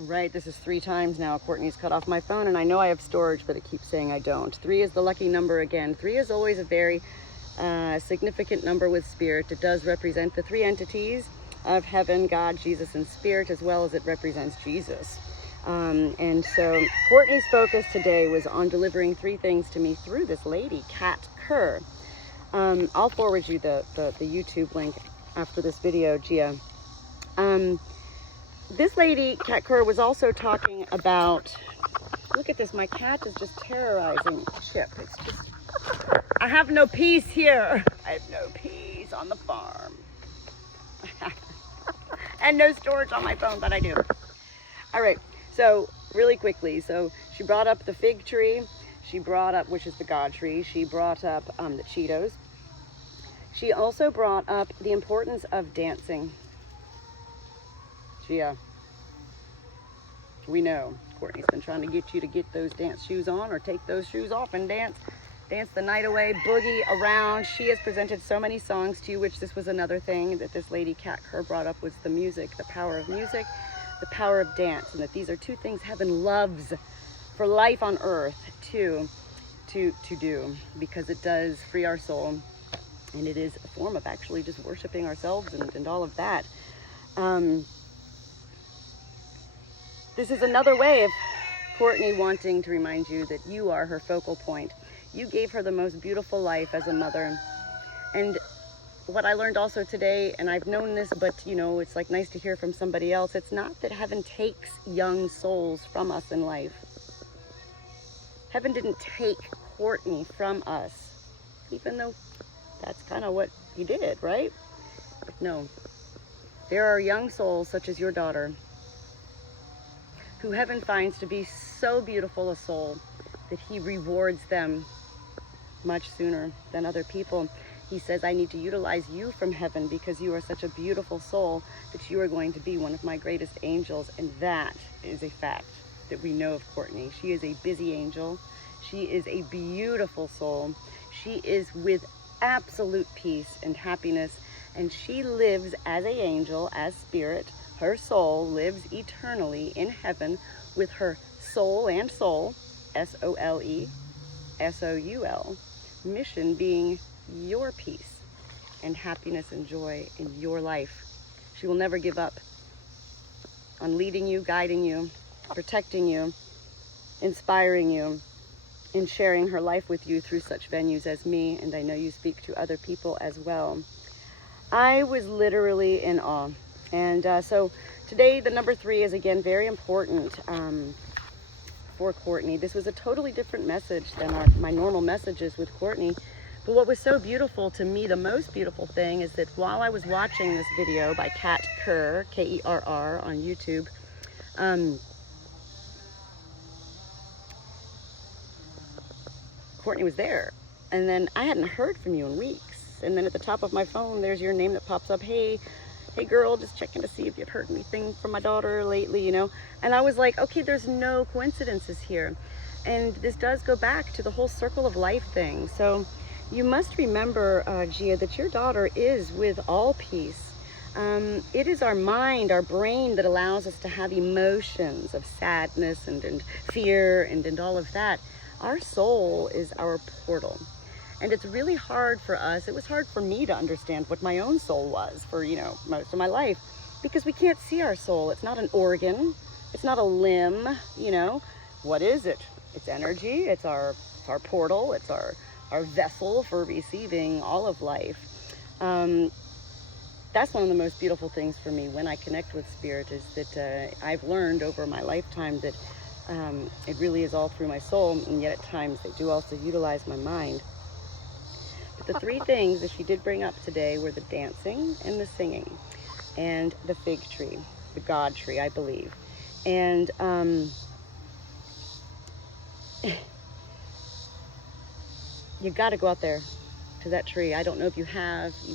All right, this is 3 times now. Courtney's cut off my phone, and I know I have storage, but it keeps saying I don't. 3 is the lucky number again. 3 is always a very significant number with spirit. It does represent the 3 entities of heaven, God, Jesus, and spirit, as well as it represents Jesus. And so Courtney's focus today was on delivering 3 things to me through this lady, Kerr. I'll forward you the YouTube link after this video, Gia. This lady, Kerr, was also talking about, look at this, my cat is just terrorizing Chip. It's just, I have no peace here. I have no peace on the farm. And no storage on my phone, but I do. All right, so really quickly, so she brought up the fig tree. She brought up, which is the God tree. She brought up the Cheetos. She also brought up the importance of dancing. Gia, we know Courtney's been trying to get you to get those dance shoes on or take those shoes off and dance the night away, boogie around. She has presented so many songs to you, which this was another thing that this lady Kerr brought up, was the music, the power of music, the power of dance, and that these are 2 things heaven loves for life on earth to do, because it does free our soul, and it is a form of actually just worshiping ourselves and all of that. This is another way of Courtney wanting to remind you that you are her focal point. You gave her the most beautiful life as a mother. And what I learned also today, and I've known this, but you know, it's like nice to hear from somebody else. It's not that heaven takes young souls from us in life. Heaven didn't take Courtney from us, even though that's kind of what he did, right? But no, there are young souls such as your daughter who heaven finds to be so beautiful a soul that he rewards them much sooner than other people. He says, I need to utilize you from heaven because you are such a beautiful soul that you are going to be one of my greatest angels. And that is a fact that we know of Courtney. She is a busy angel. She is a beautiful soul. She is with absolute peace and happiness, and she lives as an angel, as spirit. Her soul lives eternally in heaven with her soul and soul, S-O-L-E, S-O-U-L, mission being your peace and happiness and joy in your life. She will never give up on leading you, guiding you, protecting you, inspiring you, and sharing her life with you through such venues as me, and I know you speak to other people as well. I was literally in awe. And so today, the number 3 is again very important for Courtney. This was a totally different message than my normal messages with Courtney. But what was so beautiful to me, the most beautiful thing, is that while I was watching this video by Kerr, K-E-R-R, on YouTube, Courtney was there. And then I hadn't heard from you in weeks. And then at the top of my phone, there's your name that pops up. Hey girl, just checking to see if you've heard anything from my daughter lately, you know. And I was like, okay, there's no coincidences here. And this does go back to the whole circle of life thing. So you must remember, Gia, that your daughter is with all peace. It is our mind, our brain, that allows us to have emotions of sadness and fear and all of that. Our soul is our portal. And it's really hard for us, it was hard for me to understand what my own soul was for, you know, most of my life, because we can't see our soul. It's not an organ, it's not a limb, you know. What is it? It's energy, it's our portal, it's our vessel for receiving all of life. That's one of the most beautiful things for me when I connect with spirit, is that I've learned over my lifetime that it really is all through my soul, and yet at times they do also utilize my mind. But the 3 things that she did bring up today were the dancing and the singing and the fig tree, the God tree, I believe. And you got to go out there to that tree. I don't know if you have.